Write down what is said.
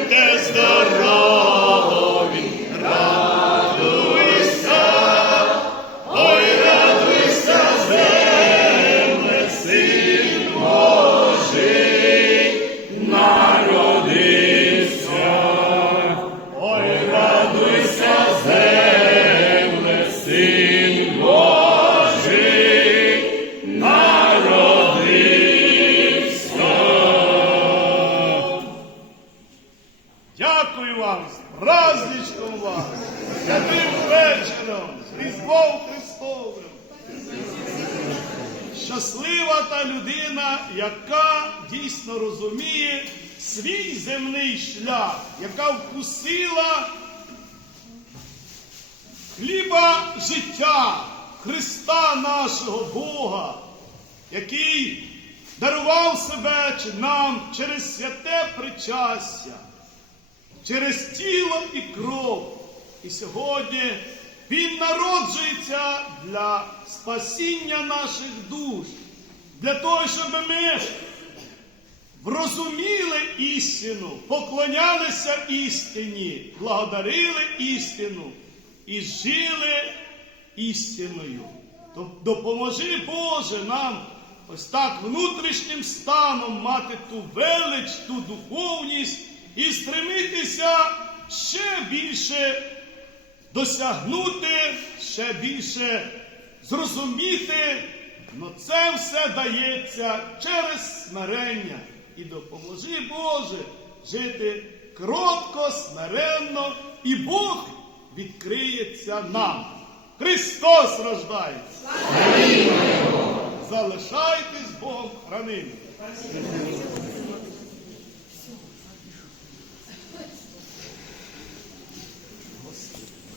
святкуйте здорові, Різдвом Христовим. Щаслива та людина, яка дійсно розуміє свій земний шлях, яка вкусила хліба життя Христа нашого Бога, який дарував себе нам через святе причастя через тіло і кров. І сьогодні Він народжується для спасіння наших душ, для того, щоб ми врозуміли істину, поклонялися істині, благодарили істину і жили істиною. Допоможи Боже нам ось так внутрішнім станом мати ту велич, ту духовність і стремитися ще більше досягнути, ще більше зрозуміти. Но це все дається через смирення. І допоможи Боже жити кротко, смиренно, і Бог відкриється нам. Христос рождається. Залишайтесь Бог храним.